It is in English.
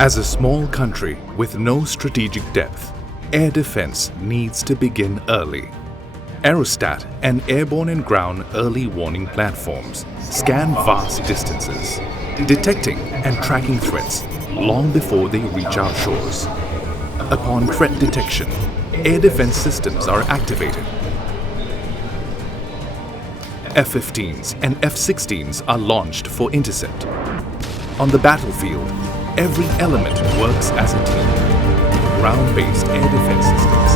As a small country with no strategic depth, air defense needs to begin early. Aerostat and airborne and ground early warning platforms scan vast distances, detecting and tracking threats long before they reach our shores. Upon threat detection, air defense systems are activated. F-15s and F-16s are launched for intercept. On the battlefield, every element works as a team. Ground-based air defense systems